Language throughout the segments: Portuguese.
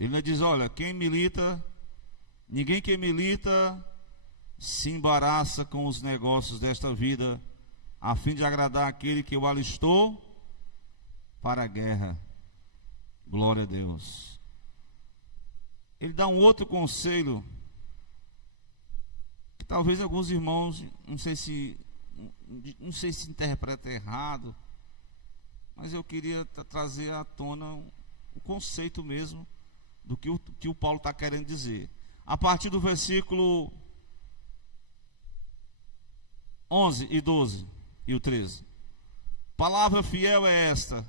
Ele ainda diz: olha, ninguém que milita se embaraça com os negócios desta vida, a fim de agradar aquele que o alistou para a guerra. Glória a Deus. Ele dá um outro conselho, que talvez alguns irmãos, não sei se interpreta errado, mas eu queria trazer à tona o conceito mesmo do que o Paulo está querendo dizer. A partir do versículo 11 e 12 e o 13. Palavra fiel é esta: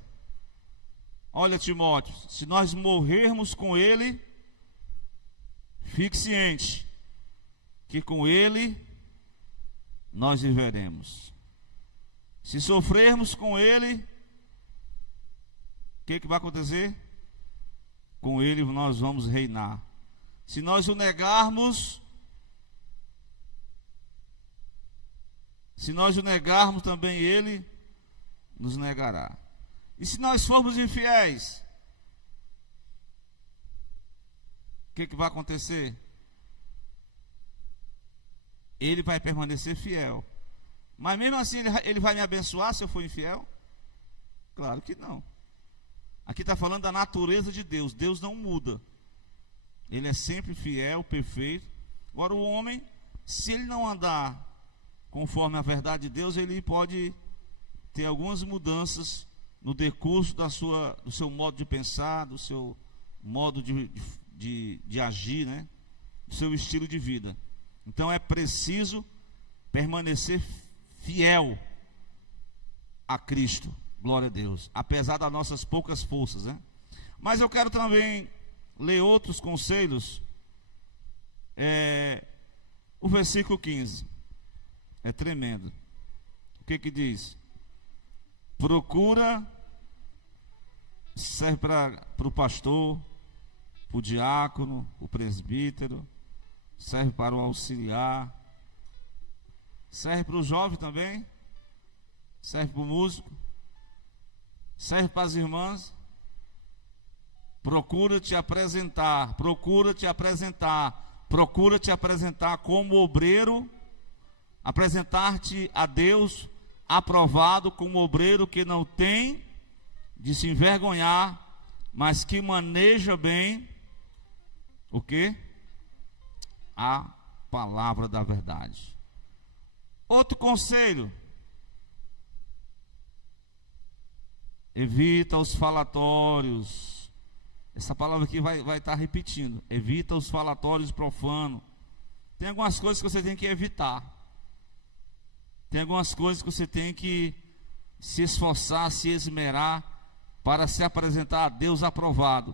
olha, Timóteo, se nós morrermos com ele, fique ciente que com ele nós viveremos. Se sofrermos com ele, o que vai acontecer? Com ele nós vamos reinar. Se nós o negarmos, também ele nos negará. E se nós formos infiéis, o que vai acontecer? Ele vai permanecer fiel. Mas mesmo assim ele vai me abençoar se eu for infiel? Claro que não. Aqui está falando da natureza de Deus. Deus não muda. Ele é sempre fiel, perfeito. Agora o homem, se ele não andar conforme a verdade de Deus, ele pode ter algumas mudanças no decurso do seu modo de pensar, do seu modo de agir, né? Do seu estilo de vida. Então é preciso permanecer fiel a Cristo. Glória a Deus. Apesar das nossas poucas forças, né? Mas eu quero também ler outros conselhos. O versículo 15 é tremendo. O que diz? Procura, serve para o pastor, para o diácono, o presbítero, serve para o auxiliar, serve para o jovem também, serve para o músico, serve para as irmãs. Procura te apresentar como obreiro, apresentar-te a Deus aprovado como obreiro que não tem de se envergonhar, mas que maneja bem o quê? A palavra da verdade. Outro conselho: evita os falatórios. Essa palavra aqui vai estar repetindo. Evita os falatórios profanos. Tem algumas coisas que você tem que evitar. Tem algumas coisas que você tem que se esforçar, se esmerar para se apresentar a Deus aprovado.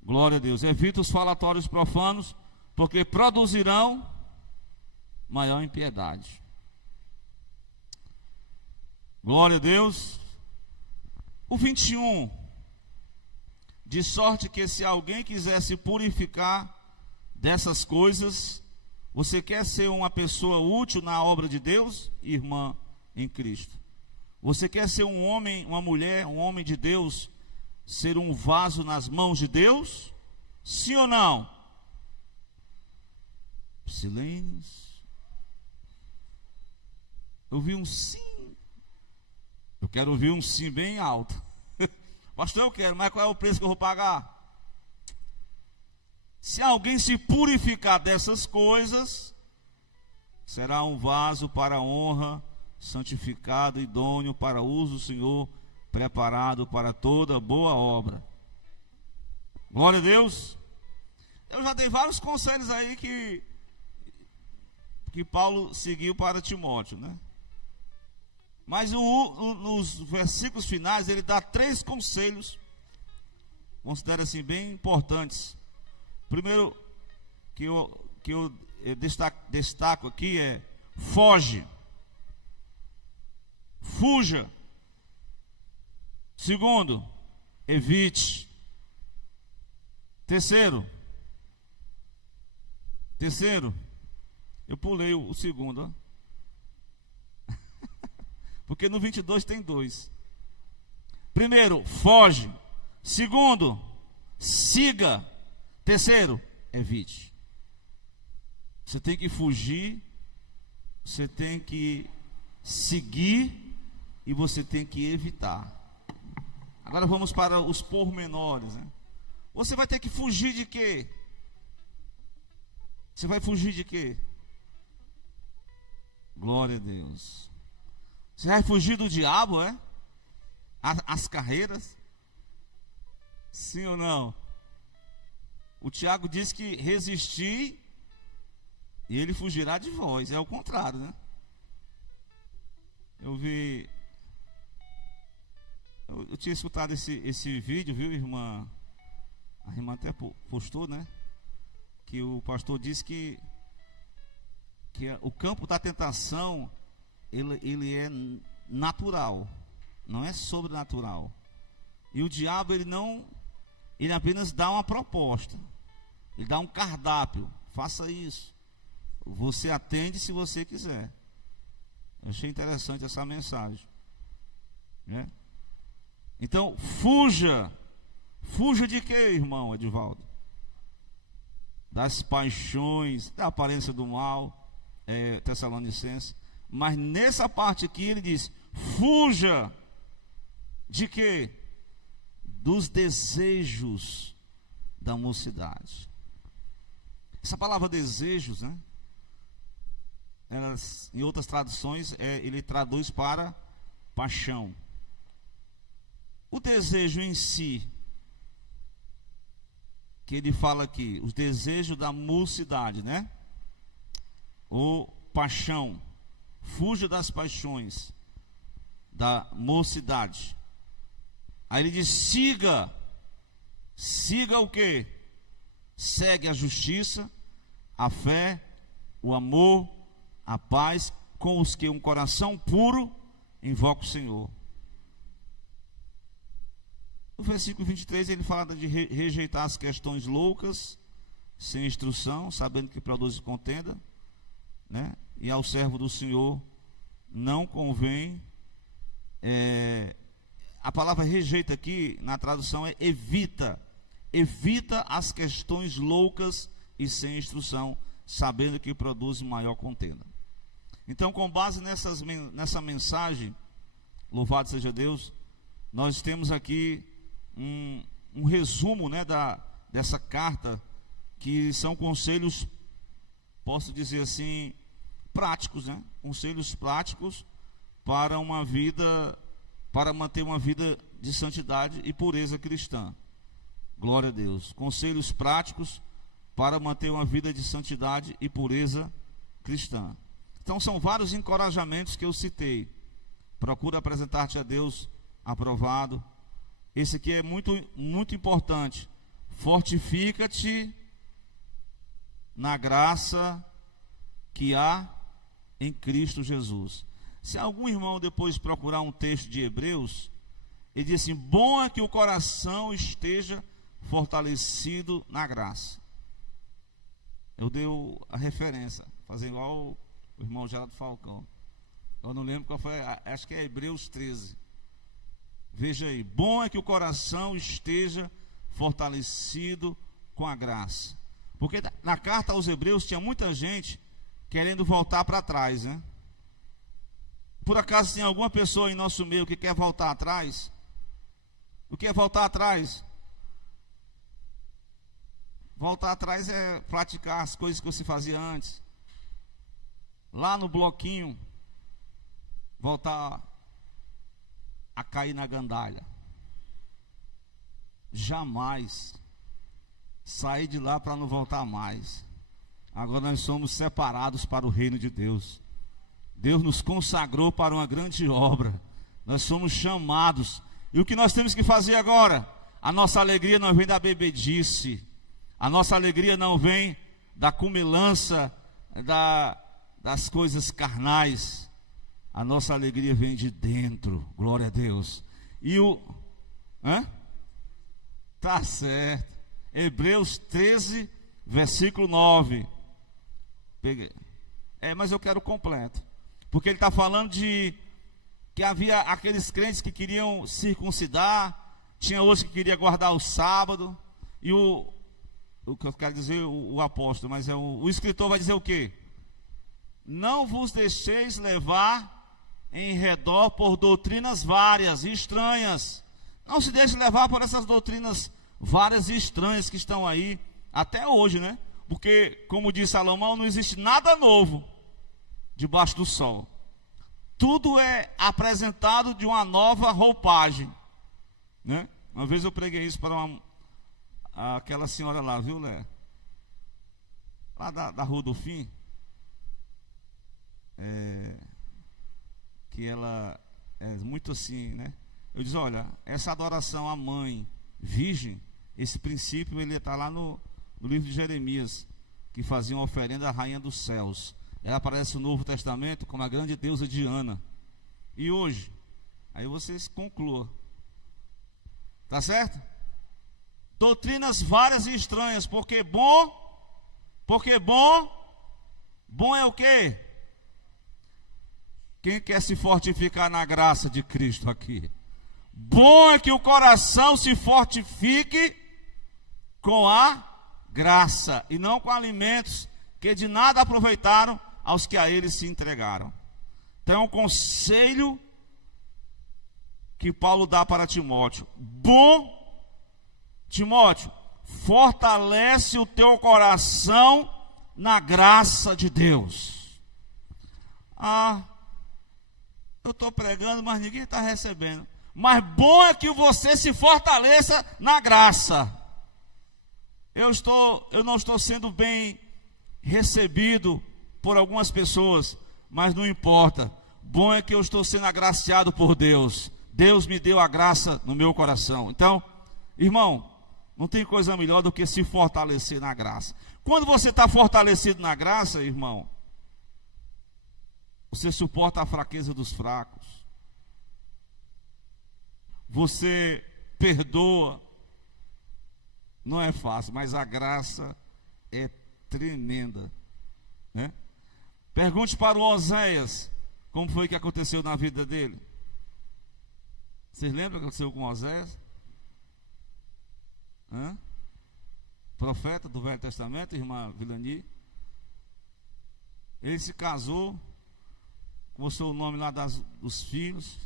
Glória a Deus. Evita os falatórios profanos, porque produzirão maior impiedade. Glória a Deus. O 21. De sorte que se alguém quiser se purificar dessas coisas, você quer ser uma pessoa útil na obra de Deus, irmã em Cristo? Você quer ser um homem, uma mulher, um homem de Deus, ser um vaso nas mãos de Deus? Sim ou não? Silêncio. Eu vi um sim. Eu quero ouvir um sim bem alto. Pastor, eu quero, mas qual é o preço que eu vou pagar? Se alguém se purificar dessas coisas, será um vaso para a honra, santificado, idôneo para uso do Senhor, preparado para toda boa obra. Glória a Deus. Eu já dei vários conselhos aí que Paulo seguiu para Timóteo, né? Mas nos versículos finais ele dá 3 conselhos, considero assim bem importantes. Primeiro que eu destaco aqui é: fuja. Segundo, evite. Terceiro, eu pulei o segundo, ó. Porque no 22 tem 2. Primeiro, foge. Segundo, siga. Terceiro, evite. Você tem que fugir, você tem que seguir e você tem que evitar. Agora vamos para os pormenores, né? Você vai ter que fugir de quê? Você vai fugir de quê? Glória a Deus. Você vai fugir do diabo, é? As carreiras? Sim ou não? O Tiago diz que resistir e ele fugirá de vós. É o contrário, né? Eu tinha escutado esse vídeo, viu, irmã? A irmã até postou, né? Que o pastor disse que o campo da tentação ele é natural, não é sobrenatural. E o diabo ele apenas dá uma proposta, ele dá um cardápio. Faça isso, você atende se você quiser. Eu achei interessante essa mensagem, né? Então fuja de quê, irmão Edivaldo? Das paixões, da aparência do mal, Tessalonicenses. Mas nessa parte aqui ele diz: fuja de quê? Dos desejos da mocidade. Essa palavra desejos, né? Em outras traduções ele traduz para paixão. O desejo em si, que ele fala aqui, os desejos da mocidade, né? Ou paixão. Fuja das paixões da mocidade. Aí ele diz: siga o quê? Segue a justiça, a fé, o amor, a paz, com os que um coração puro invoca o Senhor. No versículo 23 ele fala de rejeitar as questões loucas, sem instrução, sabendo que produzem contenda, né? E ao servo do Senhor não convém. A palavra rejeita aqui na tradução é evita. Evita as questões loucas e sem instrução, sabendo que produzem maior contenda. Então, com base nessa mensagem, louvado seja Deus, nós temos aqui um resumo, né, dessa carta, que são conselhos, posso dizer assim, práticos, né? Conselhos práticos para manter uma vida de santidade e pureza cristã. Glória a Deus. Conselhos práticos para manter uma vida de santidade e pureza cristã. Então são vários encorajamentos que eu citei. Procura apresentar-te a Deus aprovado. Esse aqui é muito, muito importante. Fortifica-te na graça que há em Cristo Jesus. Se algum irmão depois procurar um texto de Hebreus, ele diz assim: bom é que o coração esteja fortalecido na graça. Eu dei a referência, fazer igual o irmão Geraldo Falcão. Eu não lembro qual foi, acho que é Hebreus 13. Veja aí: bom é que o coração esteja fortalecido com a graça. Porque na carta aos Hebreus tinha muita gente querendo voltar para trás, né? Por acaso tem alguma pessoa em nosso meio que quer voltar atrás? O que é voltar atrás? Voltar atrás é praticar as coisas que você fazia antes. Lá no bloquinho, voltar a cair na gandalha. Jamais. Sair de lá para não voltar mais. Agora nós somos separados para o reino de Deus. Deus nos consagrou para uma grande obra. Nós somos chamados. E o que nós temos que fazer agora? A nossa alegria não vem da bebedice. A nossa alegria não vem da cumilança, das coisas carnais. A nossa alegria vem de dentro. Glória a Deus. E tá certo. Hebreus 13, versículo 9. Peguei. Mas eu quero completo. Porque ele está falando de que havia aqueles crentes que queriam circuncidar, tinha outros que queriam guardar o sábado, E o que eu quero dizer, o apóstolo, mas o escritor vai dizer o quê? Não vos deixeis levar em redor por doutrinas várias e estranhas. Não se deixe levar por essas doutrinas várias e estranhas que estão aí até hoje, né? Porque, como disse Salomão, não existe nada novo debaixo do sol. Tudo é apresentado de uma nova roupagem, né? Uma vez eu preguei isso para aquela senhora lá, viu, Lé? Lá da Rua do Fim. Que ela é muito assim, né? Eu disse, olha, essa adoração à mãe virgem, esse princípio ele está lá no livro de Jeremias, que fazia uma oferenda à rainha dos céus. Ela aparece no Novo Testamento como a grande deusa Diana. E hoje, aí vocês concluam, tá certo? Doutrinas várias e estranhas, porque bom é o quê? Quem quer se fortificar na graça de Cristo aqui? Bom é que o coração se fortifique com a graça, e não com alimentos que de nada aproveitaram aos que a eles se entregaram. Então é um conselho que Paulo dá para Timóteo. Bom, Timóteo, fortalece o teu coração na graça de Deus. Eu estou pregando, mas ninguém está recebendo. Mas bom é que você se fortaleça na graça. Eu não estou sendo bem recebido por algumas pessoas, mas não importa. Bom é que eu estou sendo agraciado por Deus. Deus me deu a graça no meu coração. Então, irmão, não tem coisa melhor do que se fortalecer na graça. Quando você está fortalecido na graça, irmão, você suporta a fraqueza dos fracos. Você perdoa. Não é fácil, mas a graça é tremenda, né? Pergunte para o Oséias como foi que aconteceu na vida dele. Vocês lembram o que aconteceu com Oséias? Profeta do Velho Testamento, irmã Vilani. Ele se casou, mostrou o nome lá dos filhos.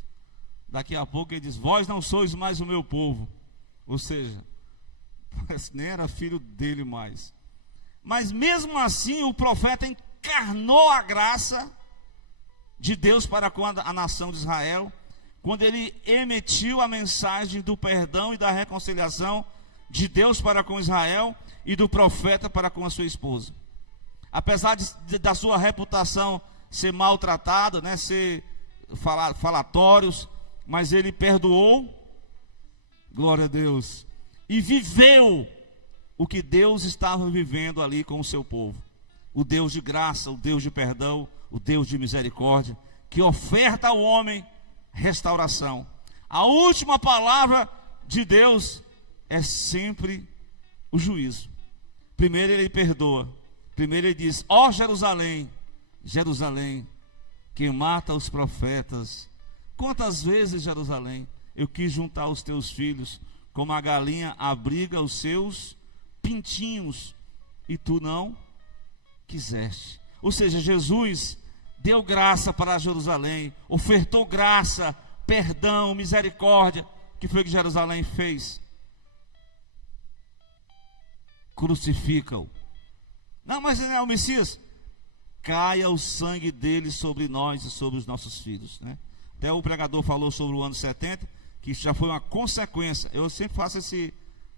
Daqui a pouco ele diz: vós não sois mais o meu povo. Ou seja, parece que nem era filho dele mais. Mas mesmo assim o profeta encarnou a graça de Deus para com a nação de Israel, quando ele emitiu a mensagem do perdão e da reconciliação de Deus para com Israel e do profeta para com a sua esposa. Apesar da sua reputação ser maltratada, né, ser falatórios, mas ele perdoou, glória a Deus, e viveu o que Deus estava vivendo ali com o seu povo. O Deus de graça, o Deus de perdão, o Deus de misericórdia, que oferta ao homem restauração. A última palavra de Deus é sempre o juízo. Primeiro ele perdoa. Primeiro ele diz: ó Jerusalém, Jerusalém, que mata os profetas. Quantas vezes, Jerusalém, eu quis juntar os teus filhos, como a galinha abriga os seus pintinhos, e tu não quiseste. Ou seja, Jesus deu graça para Jerusalém, ofertou graça, perdão, misericórdia. O que foi que Jerusalém fez? Crucifica-o. Não, mas ele é o Messias. Caia o sangue dele sobre nós e sobre os nossos filhos, né? Até o pregador falou sobre o ano 70, que isso já foi uma consequência. Eu sempre faço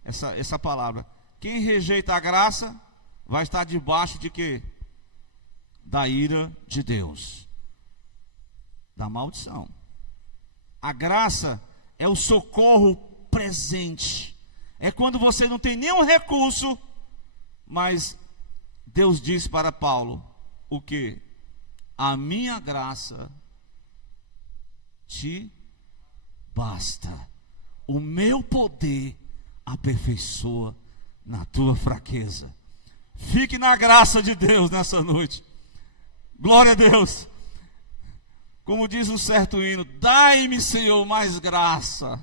essa palavra. Quem rejeita a graça vai estar debaixo de quê? Da ira de Deus, da maldição. A graça é o socorro presente. É quando você não tem nenhum recurso, mas Deus diz para Paulo o quê? A minha graça te basta. O meu poder aperfeiçoa na tua fraqueza. Fique na graça de Deus nessa noite. Glória a Deus. Como diz um certo hino: dai-me, Senhor, mais graça.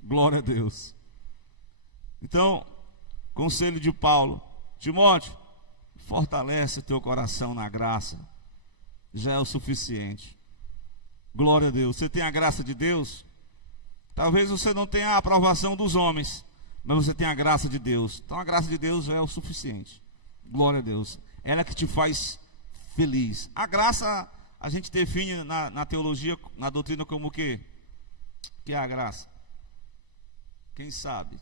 Glória a Deus. Então, Conselho de Paulo: Timóteo, fortalece teu coração na graça, já é o suficiente. Glória a Deus. Você tem a graça de Deus? Talvez você não tenha a aprovação dos homens, mas você tem a graça de Deus. Então a graça de Deus já é o suficiente. Glória a Deus. Ela que te faz feliz. A graça a gente define na teologia, na doutrina, como o quê? Que é a graça? Quem sabe?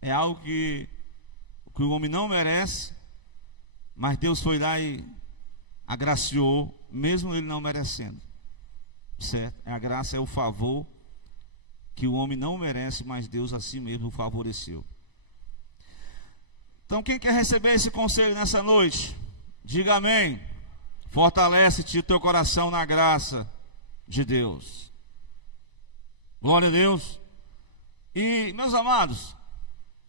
É algo que o homem não merece, mas Deus foi lá e agraciou, mesmo ele não merecendo. Certo? A graça é o favor que o homem não merece, mas Deus assim mesmo o favoreceu. Então, quem quer receber esse conselho nessa noite, diga amém. Fortalece-te o teu coração na graça de Deus. Glória a Deus. E, meus amados,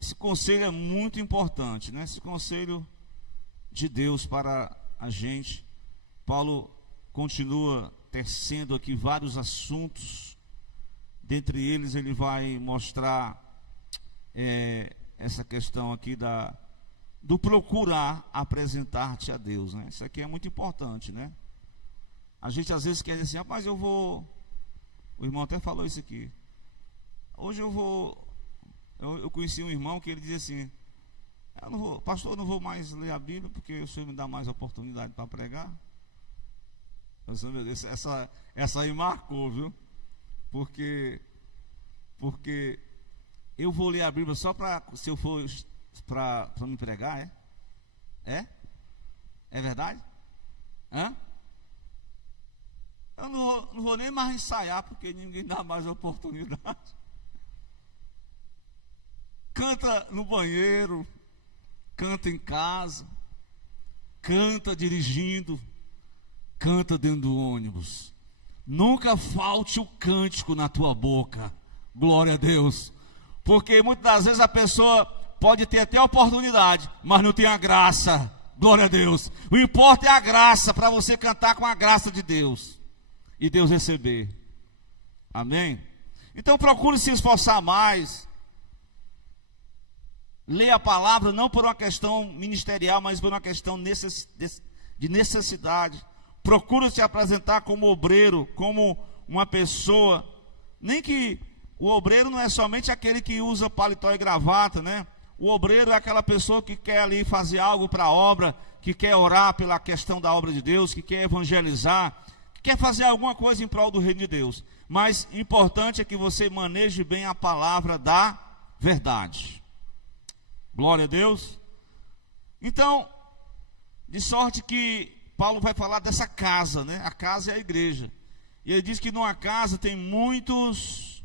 esse conselho é muito importante, né? Esse conselho de Deus para a gente. Paulo continua tecendo aqui vários assuntos. Dentre eles ele vai mostrar essa questão aqui do procurar apresentar-te a Deus, né? Isso aqui é muito importante, né? A gente às vezes quer dizer assim: rapaz, eu vou... O irmão até falou isso aqui. Hoje eu vou... Eu conheci um irmão que ele dizia assim: pastor, eu não vou mais ler a Bíblia porque o senhor me dá mais oportunidade para pregar. Eu disse: meu Deus, essa aí marcou, viu? Porque eu vou ler a Bíblia só para, se eu for para me pregar, é? É verdade? Hã? Eu não vou nem mais ensaiar porque ninguém dá mais oportunidade. Canta no banheiro, canta em casa, canta dirigindo, canta dentro do ônibus. Nunca falte o cântico na tua boca. Glória a Deus. Porque muitas das vezes a pessoa pode ter até a oportunidade, mas não tem a graça. Glória a Deus. O importa é a graça, para você cantar com a graça de Deus e Deus receber. Amém? Então procure se esforçar mais. Leia a palavra não por uma questão ministerial, mas por uma questão de necessidade. Procura se apresentar como obreiro, como uma pessoa. Nem que o obreiro não é somente aquele que usa paletó e gravata, né? O obreiro é aquela pessoa que quer ali fazer algo para a obra, que quer orar pela questão da obra de Deus, que quer evangelizar, que quer fazer alguma coisa em prol do reino de Deus. Mas importante é que você maneje bem a palavra da verdade. Glória a Deus. Então, de sorte que Paulo vai falar dessa casa, né? A casa é a igreja. E ele diz que numa casa tem muitos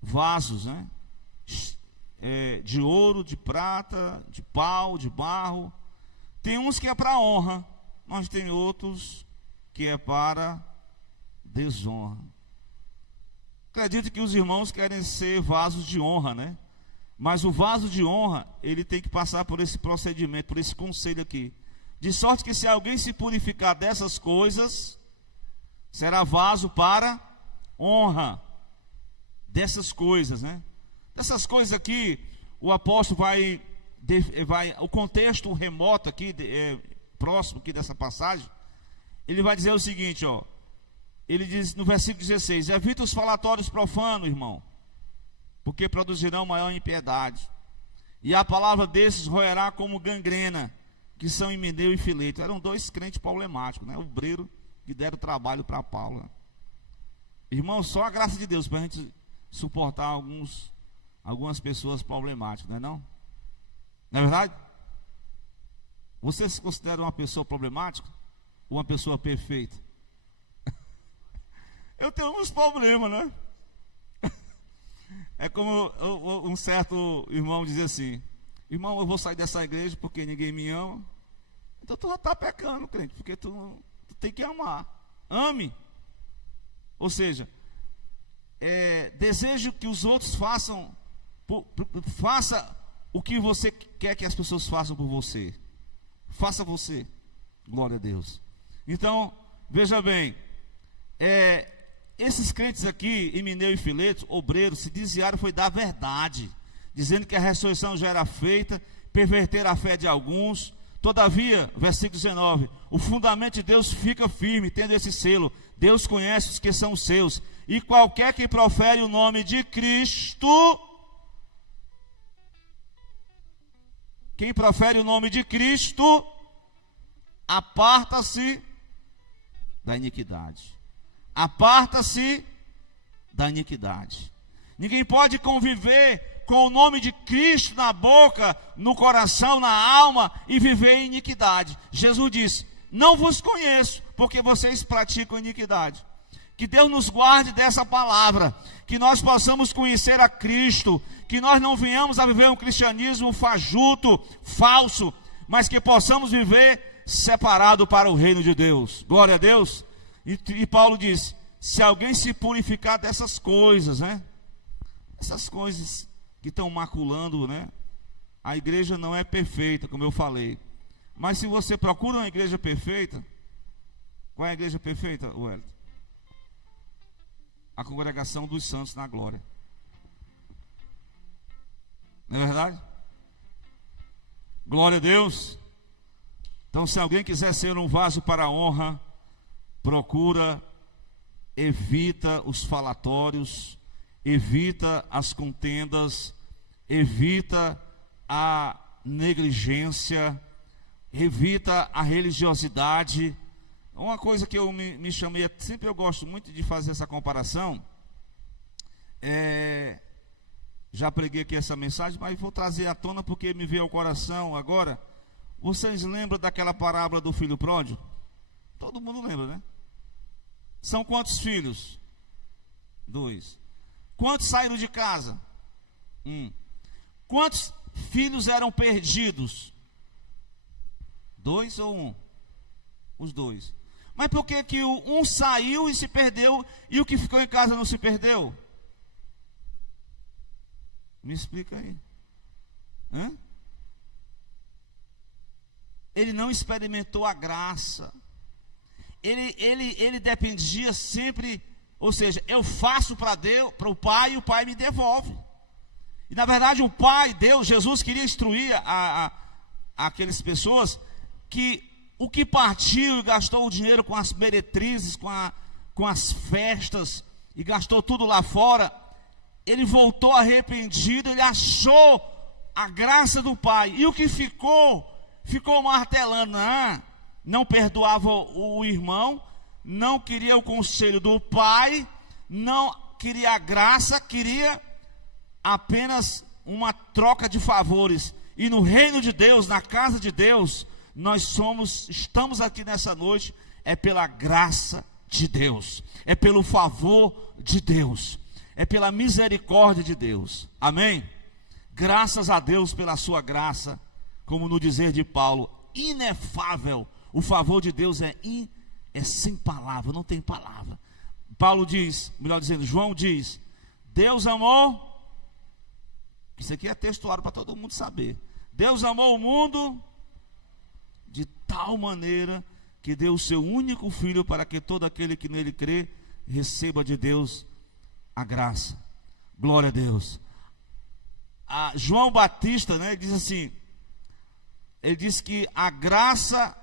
vasos, né? De ouro, de prata, de pau, de barro. Tem uns que é para honra, mas tem outros que é para desonra. Acredito que os irmãos querem ser vasos de honra, né? Mas o vaso de honra, ele tem que passar por esse procedimento, por esse conselho aqui. De sorte que se alguém se purificar dessas coisas, será vaso para honra. Dessas coisas, né? Dessas coisas aqui, o apóstolo vai o contexto remoto aqui, próximo aqui dessa passagem, ele vai dizer o seguinte, ó. Ele diz no versículo 16: evita os falatórios profanos, irmão, porque produzirão maior impiedade. E a palavra desses roerá como gangrena, que são Himeneu e Fileto. Eram dois crentes problemáticos, né? Obreiro que deram trabalho para Paulo, né? Irmão, só a graça de Deus para a gente suportar algumas pessoas problemáticas, não é não? Não é verdade? Você se considera uma pessoa problemática ou uma pessoa perfeita? Eu tenho alguns problemas, né? É como um certo irmão dizer assim: irmão, eu vou sair dessa igreja porque ninguém me ama. Então tu já está pecando, crente, porque tu tem que amar. Ame. Ou seja, desejo que os outros façam, faça o que você quer que as pessoas façam por você. Faça você. Glória a Deus. Então, veja bem, esses crentes aqui, Himeneu e Fileto, obreiros, se desviaram foi da verdade, dizendo que a ressurreição já era feita, perverteram a fé de alguns. Todavia, versículo 19, o fundamento de Deus fica firme, tendo esse selo: Deus conhece os que são seus, e qualquer que profere o nome de Cristo, quem profere o nome de Cristo, aparta-se da iniquidade. Aparta-se da iniquidade. Ninguém pode conviver com o nome de Cristo na boca, no coração, na alma, e viver em iniquidade. Jesus disse: não vos conheço, porque vocês praticam iniquidade. Que Deus nos guarde dessa palavra, que nós possamos conhecer a Cristo, que nós não venhamos a viver um cristianismo fajuto, falso, mas que possamos viver separado para o reino de Deus. Glória a Deus. E Paulo diz: se alguém se purificar dessas coisas, né? Essas coisas que estão maculando, né? A igreja não é perfeita, como eu falei. Mas se você procura uma igreja perfeita, qual é a igreja perfeita, Wellington? A congregação dos santos na glória. Não é verdade? Glória a Deus. Então, se alguém quiser ser um vaso para a honra, procura, evita os falatórios, evita as contendas, evita a negligência, evita a religiosidade. Uma coisa que eu me chamei, sempre eu gosto muito de fazer essa comparação, já preguei aqui essa mensagem, mas vou trazer à tona porque me veio ao coração agora. Vocês lembram daquela parábola do filho pródigo? Todo mundo lembra, né? São quantos filhos? 2. Quantos saíram de casa? 1. Quantos filhos eram perdidos? 2 ou 1? Os 2. Mas por que que o um saiu e se perdeu e o que ficou em casa não se perdeu? Me explica aí. Hã? Ele não experimentou a graça. Ele dependia sempre, ou seja, eu faço para Deus, para o Pai, e o Pai me devolve. E na verdade o Pai, Deus, Jesus queria instruir aquelas pessoas que o que partiu e gastou o dinheiro com as meretrizes, com as festas, e gastou tudo lá fora, ele voltou arrependido, ele achou a graça do Pai. E o que ficou martelando, não perdoava o irmão, não queria o conselho do Pai, não queria a graça, queria apenas uma troca de favores. E no reino de Deus, na casa de Deus, estamos aqui nessa noite, é pela graça de Deus, é pelo favor de Deus, é pela misericórdia de Deus. Amém? Graças a Deus pela sua graça, como no dizer de Paulo, inefável. O favor de Deus é sem palavra, não tem palavra. Paulo diz, melhor dizendo, João diz: Deus amou, isso aqui é textuário para todo mundo saber. Deus amou o mundo de tal maneira que deu o seu único filho para que todo aquele que nele crê receba de Deus a graça. Glória a Deus. João Batista, né, diz assim, ele diz que a graça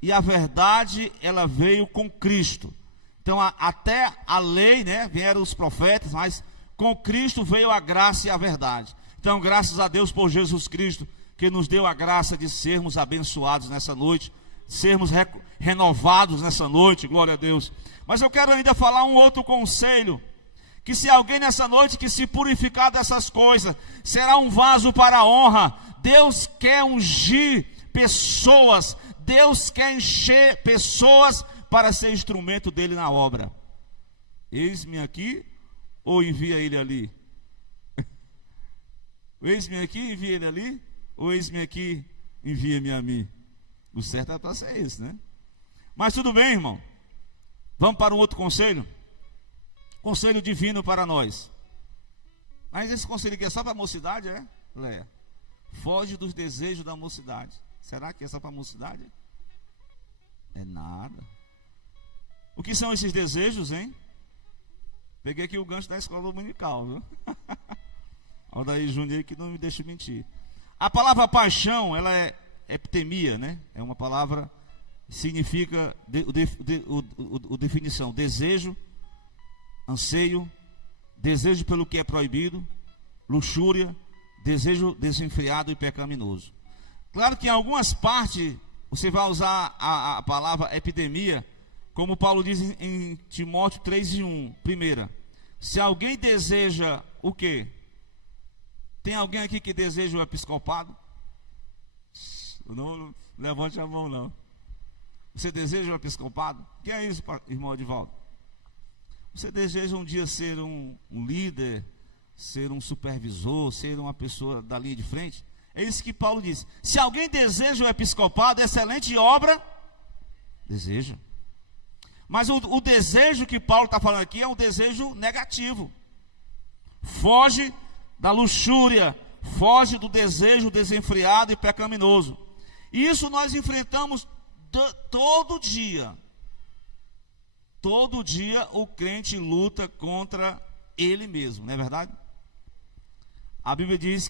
e a verdade, ela veio com Cristo. Então até a lei, né, vieram os profetas, mas com Cristo veio a graça e a verdade. Então graças a Deus por Jesus Cristo, que nos deu a graça de sermos abençoados nessa noite, sermos renovados nessa noite, glória a Deus. Mas eu quero ainda falar um outro conselho, que se alguém nessa noite que se purificar dessas coisas, será um vaso para a honra. Deus quer ungir pessoas, Deus quer encher pessoas para ser instrumento dele na obra. Eis-me aqui, ou envia ele ali? Eis-me aqui, envia ele ali, ou eis-me aqui, envia-me a mim? O certo é para ser isso, né? Mas tudo bem, irmão. Vamos para um outro conselho? Conselho divino para nós. Mas esse conselho aqui é só para a mocidade, é? Leia. Foge dos desejos da mocidade. Será que é só para a mocidade? É nada. O que são esses desejos, hein? Peguei aqui o gancho da escola dominical, viu? Olha daí, Júnior, que não me deixa mentir. A palavra paixão, ela é epitemia, né? É uma palavra, significa, definição, desejo, anseio, desejo pelo que é proibido, luxúria, desejo desenfreado e pecaminoso. Claro que em algumas partes você vai usar a palavra epidemia, como Paulo diz em Timóteo 3:1. Primeira, se alguém deseja o quê? Tem alguém aqui que deseja o episcopado? Não levante a mão, não. Você deseja o episcopado? O que é isso, irmão Edivaldo? Você deseja um dia ser um líder, ser um supervisor, ser uma pessoa da linha de frente? É isso que Paulo diz. Se alguém deseja o episcopado, excelente obra, deseja. Mas o desejo que Paulo está falando aqui é um desejo negativo. Foge da luxúria, foge do desejo desenfreado e pecaminoso. E isso nós enfrentamos todo dia. Todo dia o crente luta contra ele mesmo, não é verdade? A Bíblia diz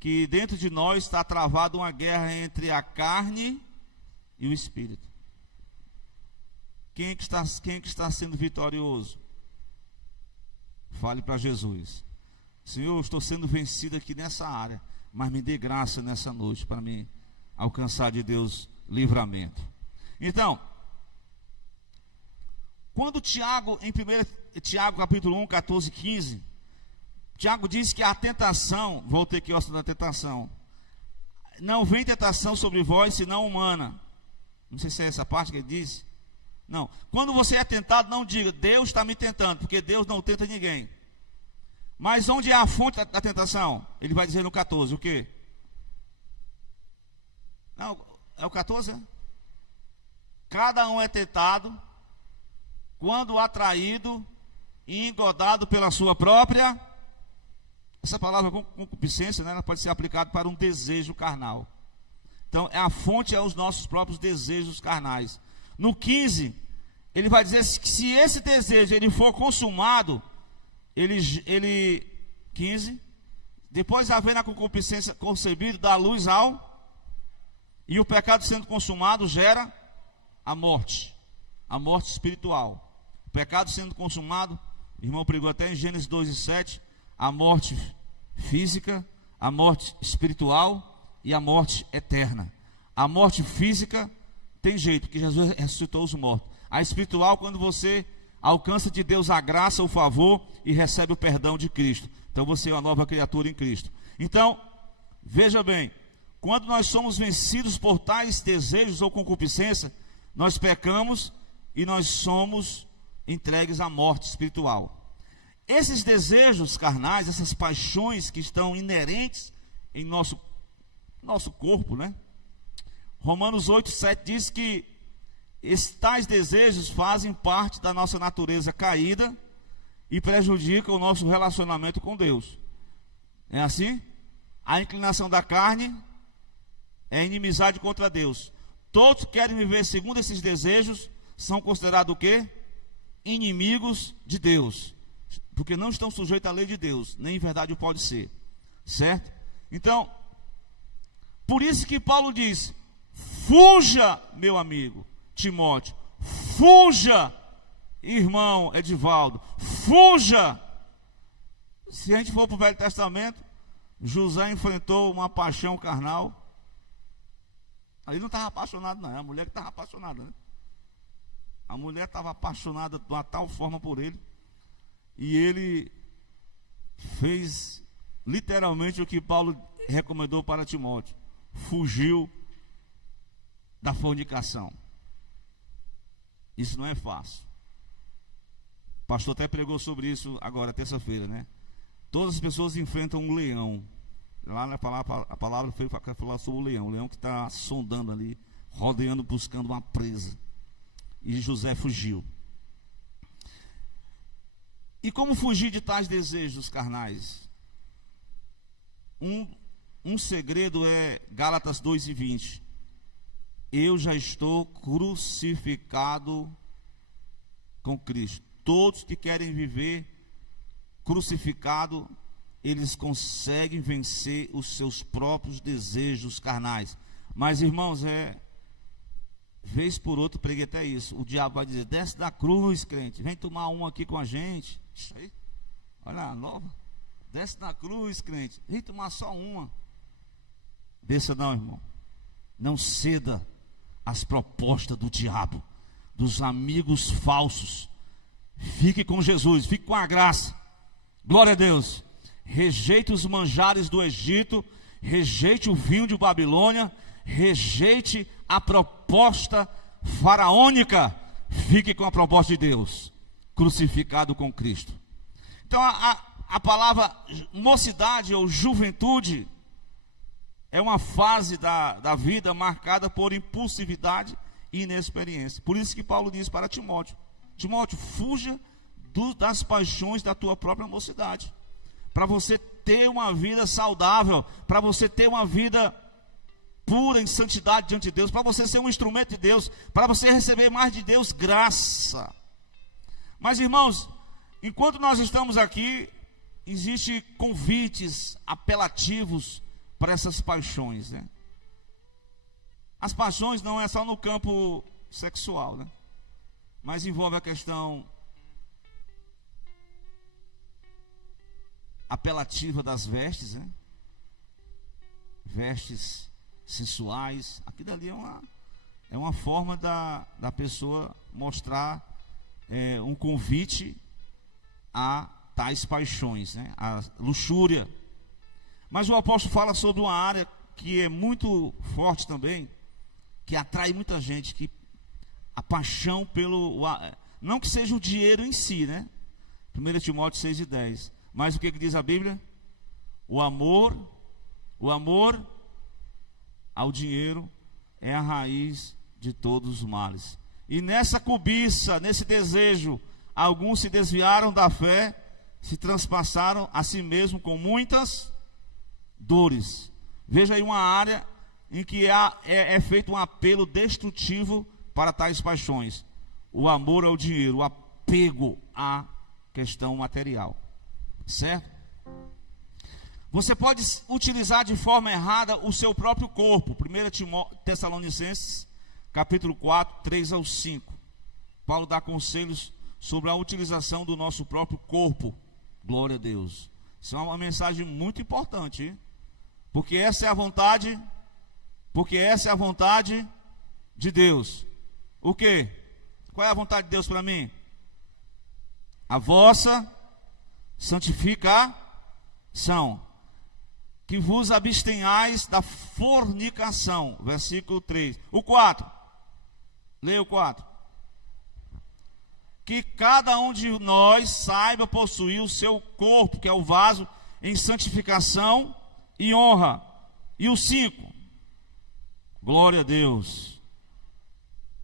que dentro de nós está travada uma guerra entre a carne e o espírito. Quem é que está sendo vitorioso? Fale para Jesus: Senhor, eu estou sendo vencido aqui nessa área, mas me dê graça nessa noite para mim alcançar de Deus livramento. Então, quando Tiago, em 1 Tiago capítulo 1, 14, 15, Tiago diz que a tentação, voltei aqui ao assunto da tentação, não vem tentação sobre vós, senão humana. Não sei se é essa parte que ele diz. Não, quando você é tentado, não diga, Deus está me tentando, porque Deus não tenta ninguém. Mas onde é a fonte da tentação? Ele vai dizer no 14, o quê? Não, é o 14? Cada um é tentado quando atraído e engodado pela sua própria. Essa palavra concupiscência, né, ela pode ser aplicada para um desejo carnal. Então, a fonte é os nossos próprios desejos carnais. No 15, ele vai dizer que se esse desejo ele for consumado, ele 15, depois de haver na concupiscência concebido, dá luz ao, e o pecado sendo consumado gera a morte espiritual. O pecado sendo consumado, o irmão pregou até em Gênesis 2:7, a morte física, a morte espiritual e a morte eterna. A morte física tem jeito, porque Jesus ressuscitou os mortos. A espiritual, quando você alcança de Deus a graça, o favor e recebe o perdão de Cristo. Então você é uma nova criatura em Cristo. Então, veja bem, quando nós somos vencidos por tais desejos ou concupiscência, nós pecamos e nós somos entregues à morte espiritual. Esses desejos carnais, essas paixões que estão inerentes em nosso corpo, né? Romanos 8:7 diz que tais desejos fazem parte da nossa natureza caída e prejudicam o nosso relacionamento com Deus. É assim? A inclinação da carne é inimizade contra Deus. Todos que querem viver segundo esses desejos são considerados o quê? Inimigos de Deus, porque não estão sujeitos à lei de Deus, nem em verdade o pode ser, certo? Então, por isso que Paulo diz: fuja, meu amigo Timóteo, fuja, irmão Edivaldo, fuja. Se a gente for para o Velho Testamento, José enfrentou uma paixão carnal. Ali não estava apaixonado, não, é a mulher que estava apaixonada, né? A mulher estava apaixonada de uma tal forma por ele, e ele fez literalmente o que Paulo recomendou para Timóteo: fugiu da fornicação. Isso não é fácil. O pastor até pregou sobre isso agora, terça-feira, né? Todas as pessoas enfrentam um leão. Lá na palavra, a palavra foi para falar sobre o leão que está sondando ali, rodeando, buscando uma presa. E José fugiu. E como fugir de tais desejos carnais? Um segredo é Gálatas 2:20. Eu já estou crucificado com Cristo. todos que querem viver crucificado, eles conseguem vencer os seus próprios desejos carnais. Mas, irmãos, vez por outra, preguei até isso. O diabo vai dizer: desce da cruz, crente, vem tomar um aqui com a gente. Isso aí, olha a nova. Desce da cruz, crente, vem tomar só uma. Desça não, irmão. Não ceda às propostas do diabo, dos amigos falsos. Fique com Jesus, fique com a graça. Glória a Deus. Rejeite os manjares do Egito, rejeite o vinho de Babilônia, rejeite a proposta faraônica. Fique com a proposta de Deus, crucificado com Cristo. Então a palavra mocidade ou juventude é uma fase da vida marcada por impulsividade e inexperiência. Por isso que Paulo diz para Timóteo: Timóteo, fuja das paixões da tua própria mocidade, para você ter uma vida saudável, para você ter uma vida pura em santidade diante de Deus, para você ser um instrumento de Deus, para você receber mais de Deus graça. Mas, irmãos, enquanto nós estamos aqui, existem convites apelativos para essas paixões, né? As paixões não é só no campo sexual, né? Mas envolve a questão apelativa das vestes, né? Vestes sensuais. Aquilo ali é uma forma da pessoa mostrar um convite a tais paixões, né? A luxúria. Mas o apóstolo fala sobre uma área que é muito forte também, que atrai muita gente, que a paixão pelo... Não que seja o dinheiro em si, né? 1 Timóteo 6:10. Mas o que diz a Bíblia? O amor ao dinheiro é a raiz de todos os males. E nessa cobiça, nesse desejo, alguns se desviaram da fé, se transpassaram a si mesmo com muitas dores. Veja aí uma área em que é feito um apelo destrutivo para tais paixões: o amor ao dinheiro, o apego à questão material. Certo? Você pode utilizar de forma errada o seu próprio corpo. 1 Tessalonicenses, capítulo 4, 3 ao 5. Paulo dá conselhos sobre a utilização do nosso próprio corpo. Glória a Deus. Isso é uma mensagem muito importante, hein? Porque essa é a vontade de Deus. O quê? Qual é a vontade de Deus para mim? A vossa santificação, que vos abstenhais da fornicação. Versículo 3. O 4. Leia o 4. Que cada um de nós saiba possuir o seu corpo, que é o vaso, em santificação e honra. E o 5. Glória a Deus.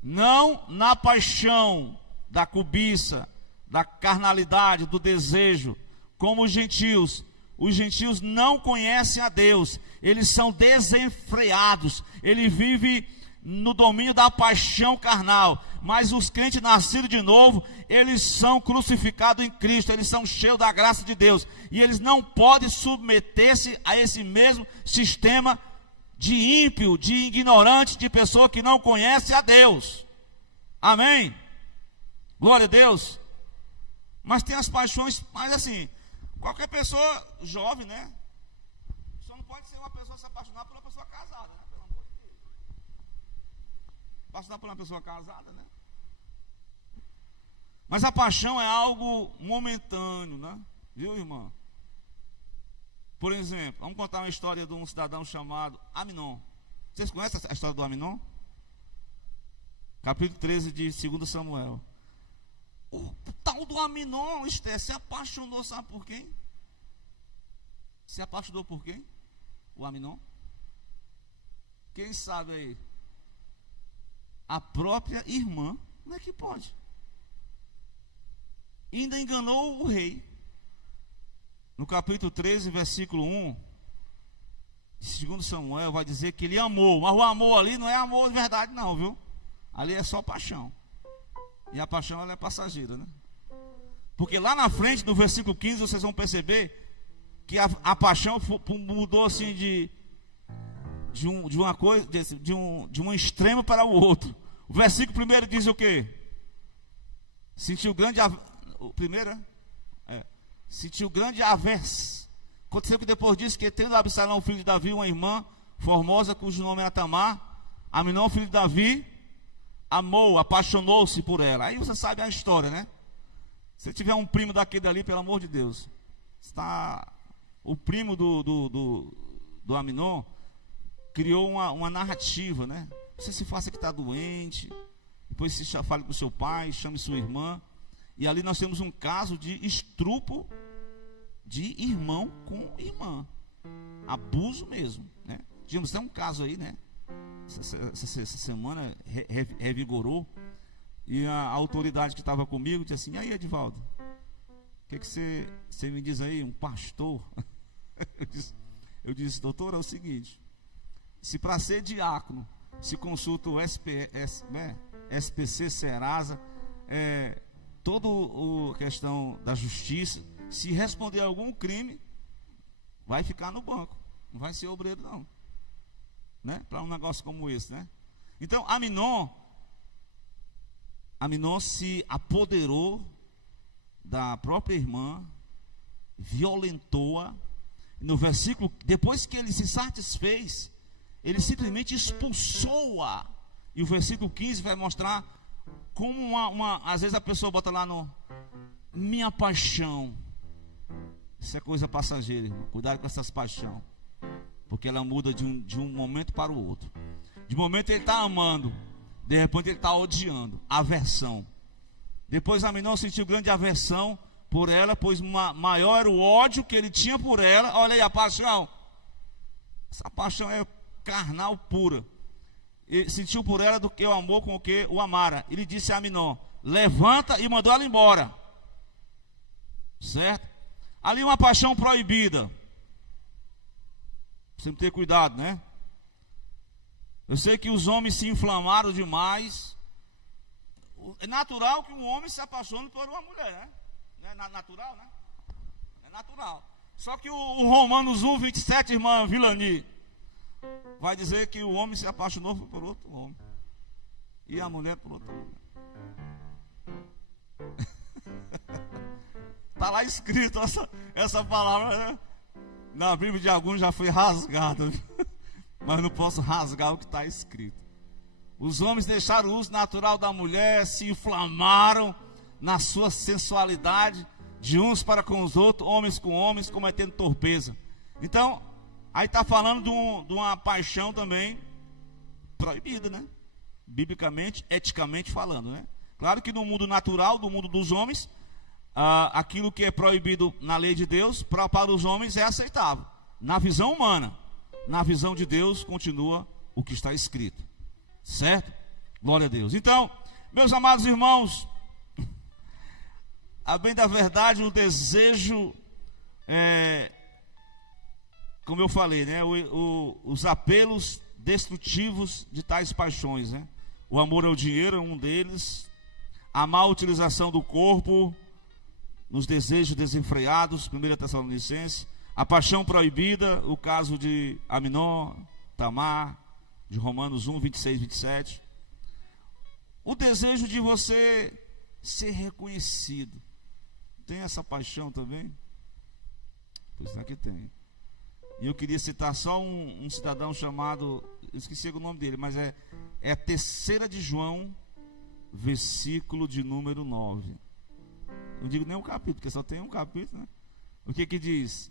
Não na paixão da cobiça, da carnalidade, do desejo, como os gentios. Os gentios não conhecem a Deus, eles são desenfreados, ele vive no domínio da paixão carnal. Mas os crentes nascidos de novo, eles são crucificados em Cristo, eles são cheios da graça de Deus, e eles não podem submeter-se a esse mesmo sistema de ímpio, de ignorante, de pessoa que não conhece a Deus. Amém? Glória a Deus. Mas tem as paixões, mas assim, qualquer pessoa jovem, né? Só não pode ser uma pessoa se apaixonar por uma pessoa casada, né? Pelo amor de Deus. Apaixonar por uma pessoa casada, né? Mas a paixão é algo momentâneo, né? Viu, irmã? Por exemplo, vamos contar uma história de um cidadão chamado Aminon. Vocês conhecem a história do Aminon? Capítulo 13 de 2 Samuel. O tal do Aminon, Esther, se apaixonou, sabe por quem? Se apaixonou por quem? O Aminon? Quem sabe aí? A própria irmã. Como é que pode? E ainda enganou o rei. No capítulo 13, versículo 1 de 2 Samuel, vai dizer que ele amou. Mas o amor ali não é amor de verdade não, viu? Ali é só paixão. E a paixão, ela é passageira, né? Porque lá na frente, no versículo 15, vocês vão perceber que a paixão mudou assim de um extremo para o outro. O versículo primeiro diz o quê? Sentiu grande sentiu grande aversão. Aconteceu que depois disso, que tendo Absalão, filho de Davi, uma irmã formosa, cujo nome era Tamar, Aminon, filho de Davi, amou, apaixonou-se por ela. Aí você sabe a história, né? Se tiver um primo daquele ali, pelo amor de Deus, o primo do Aminon criou uma narrativa, né? Você se faça que está doente, depois se fale com seu pai, chame sua irmã. E ali nós temos um caso de estrupo de irmão com irmã, abuso mesmo, né? Tivemos até um caso aí, né? Essa semana revigorou. E a autoridade que estava comigo disse assim: aí, Edivaldo, o que você me diz aí, um pastor? Eu disse: doutor, é o seguinte, se para ser diácono se consulta o SPC Serasa, toda a questão da justiça, se responder a algum crime, vai ficar no banco, não vai ser obreiro não, né? Para um negócio como esse, né? Então Aminon se apoderou da própria irmã, violentou-a. No versículo, depois que ele se satisfez, ele simplesmente expulsou-a. E o versículo 15 vai mostrar como às vezes a pessoa bota lá no minha paixão. Isso é coisa passageira, irmão. Cuidado com essas paixões, porque ela muda de um momento para o outro. De momento ele está amando, de repente ele está odiando. Aversão. Depois Aminon sentiu grande aversão por ela, pois maior era o ódio que ele tinha por ela. Olha aí a paixão. Essa paixão é carnal pura. Ele sentiu por ela do que o amor com o que o amara. Ele disse a Aminon: levanta, e mandou ela embora. Certo? Ali uma paixão proibida. Sempre ter cuidado, né? Eu sei que os homens se inflamaram demais. É natural que um homem se apaixone por uma mulher, né? Não é natural, né? É natural. Só que o Romanos 1:27, irmã Vilani, vai dizer que o homem se apaixonou por outro homem e a mulher por outra mulher. Está lá escrito essa palavra, né? Na Bíblia de alguns já foi rasgada, mas não posso rasgar o que está escrito. Os homens deixaram o uso natural da mulher, se inflamaram na sua sensualidade, de uns para com os outros, homens com homens, cometendo torpeza. Então, aí está falando de uma paixão também proibida, né? Biblicamente, eticamente falando, né? Claro que no mundo natural, no mundo dos homens, aquilo que é proibido na lei de Deus, para os homens é aceitável. Na visão humana, na visão de Deus, continua o que está escrito. Certo? Glória a Deus. Então, meus amados irmãos, a bem da verdade, o desejo, como eu falei, né? Os apelos destrutivos de tais paixões, né? O amor ao dinheiro é um deles, a má utilização do corpo, nos desejos desenfreados, 1 Tessalonicenses, a paixão proibida, o caso de Aminon, Tamar, de Romanos 1:26-27. O desejo de você ser reconhecido. Tem essa paixão também? Pois aqui tem. E eu queria citar só um cidadão chamado, eu esqueci o nome dele, mas é 3 de João, versículo de número 9. Não digo nem um capítulo, porque só tem um capítulo, né? O que diz?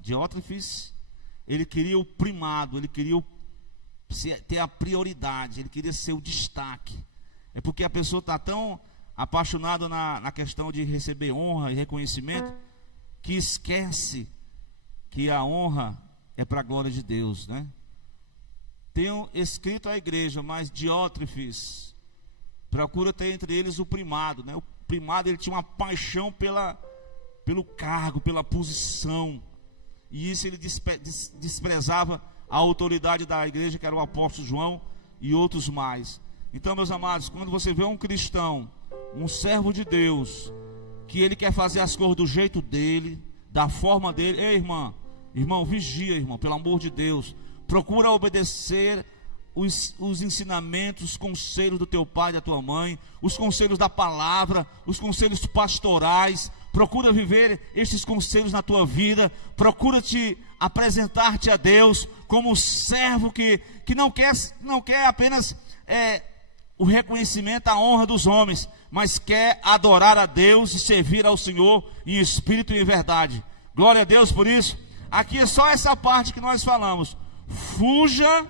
Diótrefes, ele queria o primado, ele queria ter a prioridade, ele queria ser o destaque. É porque a pessoa está tão apaixonada na questão de receber honra e reconhecimento, que esquece que a honra é para a glória de Deus, né? Tenho escrito à igreja, mas Diótrefes procura ter entre eles o primado, né? O primado, ele tinha uma paixão pelo cargo, pela posição, e isso ele desprezava a autoridade da igreja, que era o apóstolo João e outros mais. Então, meus amados, quando você vê um cristão, um servo de Deus, que ele quer fazer as coisas do jeito dele, da forma dele. Ei, irmão, vigia, irmão, pelo amor de Deus. Procura obedecer os ensinamentos, os conselhos do teu pai e da tua mãe, os conselhos da palavra, os conselhos pastorais. Procura viver estes conselhos na tua vida. Procura te apresentar-te a Deus como um servo que não quer apenas o reconhecimento, a honra dos homens, mas quer adorar a Deus e servir ao Senhor em espírito e em verdade. Glória a Deus por isso. Aqui é só essa parte que nós falamos. Fuja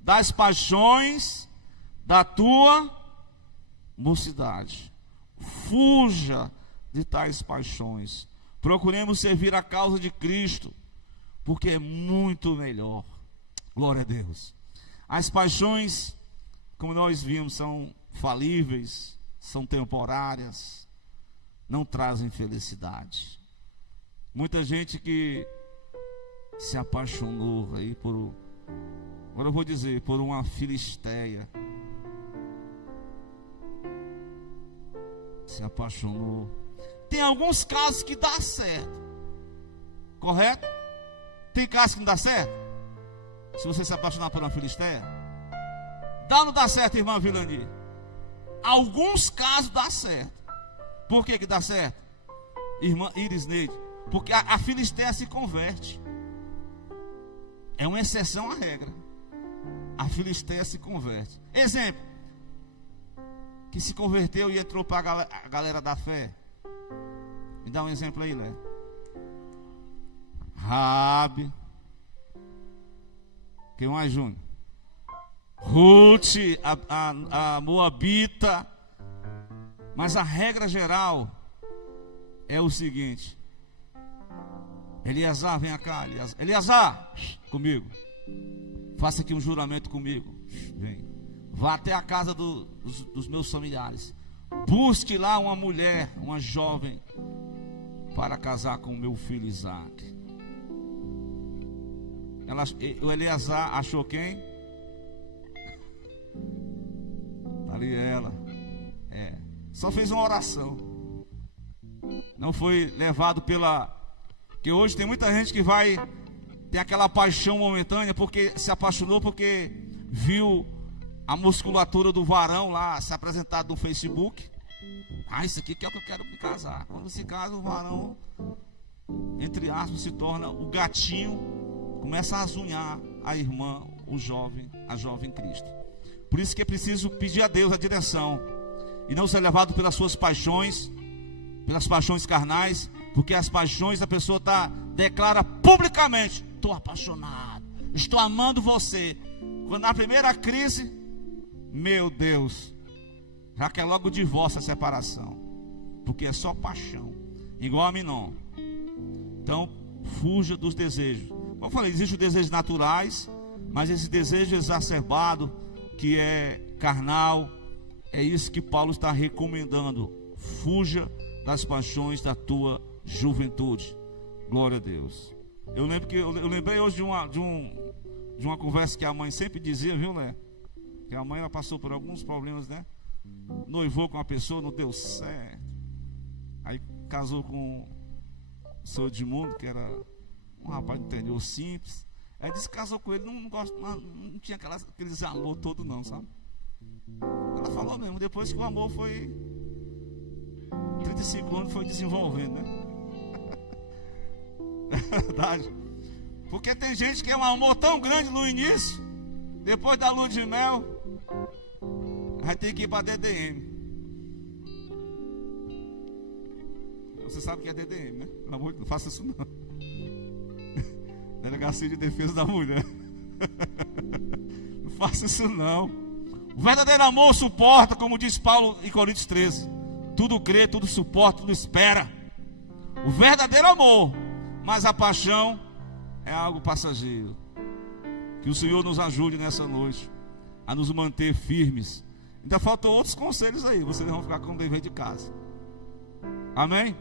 das paixões da tua mocidade. Fuja de tais paixões. Procuremos servir a causa de Cristo, porque é muito melhor. Glória a Deus. As paixões, como nós vimos, são falíveis, são temporárias, não trazem felicidade. Muita gente que se apaixonou aí agora eu vou dizer, por uma filisteia. Se apaixonou. Tem alguns casos que dá certo, correto? Tem casos que não dá certo? Se você se apaixonar por uma filisteia, dá ou não dá certo, irmã Vilani? Alguns casos dá certo. Por que dá certo? Irmã Iris Neide, porque a filisteia se converte. É uma exceção à regra. A filisteia se converte. Exemplo, que se converteu e entrou para a galera da fé. Me dá um exemplo aí, né? Raabe. Quem mais, Júnior? Ruth, a Moabita. Mas a regra geral é o seguinte: Eleazar, vem cá, Eleazar, comigo. Faça aqui um juramento comigo. Vem. Vá até a casa dos meus familiares. Busque lá uma mulher, uma jovem, para casar com o meu filho Isaac. O Eleazar achou quem? Está ali ela. Só fez uma oração. Não foi levado porque hoje tem muita gente que tem aquela paixão momentânea, porque se apaixonou porque viu a musculatura do varão lá se apresentar no Facebook. Isso aqui que é o que eu quero me casar. Quando se casa, o varão, entre aspas, se torna o gatinho, começa a azunhar a irmã, a jovem Cristo. Por isso que é preciso pedir a Deus a direção e não ser levado pelas suas paixões, pelas paixões carnais, porque as paixões da pessoa declara publicamente: estou apaixonado, estou amando você. Quando na primeira crise, meu Deus, já quer logo o divórcio, a separação, porque é só paixão, igual a Minon. Então, fuja dos desejos. Como eu falei, existem os desejos naturais, mas esse desejo exacerbado, que é carnal, é isso que Paulo está recomendando. Fuja das paixões da tua juventude. Glória a Deus. Eu lembrei hoje de uma conversa que a mãe sempre dizia, viu, né? Que a mãe, ela passou por alguns problemas, né? Noivou com uma pessoa, não deu certo. Aí casou com o seu Edmundo, que era um rapaz do interior simples. Aí disse que casou com ele, não tinha aqueles amor todo não, sabe? Ela falou mesmo, depois que o amor foi 35 anos, foi desenvolvendo, né? É verdade. Porque tem gente que é um amor tão grande no início, depois da lua de mel, vai ter que ir para DDM. Você sabe o que é DDM, né? Pelo amor de Deus, não faça isso não. Delegacia de Defesa da Mulher. Não faça isso não. O verdadeiro amor suporta, como diz Paulo em Coríntios 13. Tudo crê, tudo suporta, tudo espera. O verdadeiro amor. Mas a paixão é algo passageiro. Que o Senhor nos ajude nessa noite a nos manter firmes. Ainda faltam outros conselhos aí, vocês vão ficar com o dever de casa. Amém?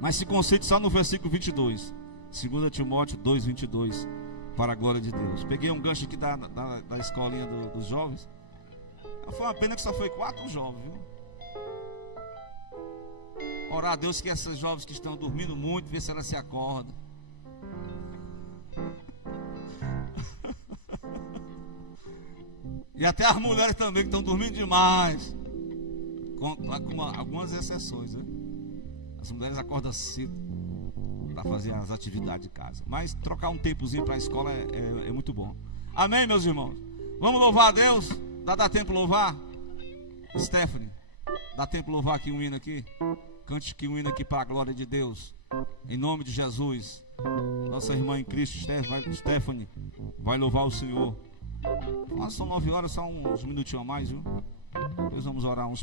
Mas se concentre só no versículo 22. 2 Timóteo 2:22. Para a glória de Deus. Peguei um gancho aqui da escolinha dos jovens. Foi uma pena que só foi 4 jovens, viu? Orar a Deus que essas jovens que estão dormindo muito, ver se elas se acordam. E até as mulheres também que estão dormindo demais. Com algumas exceções, né? As mulheres acordam cedo para fazer as atividades de casa. Mas trocar um tempozinho para a escola é muito bom. Amém, meus irmãos? Vamos louvar a Deus? Dá tempo louvar? Stephanie, dá tempo louvar aqui um hino aqui? Cante aqui um hino aqui para a glória de Deus. Em nome de Jesus. Nossa irmã em Cristo, Stephanie, vai louvar o Senhor. São 9 horas, só uns minutinhos a mais, viu? Depois vamos orar uns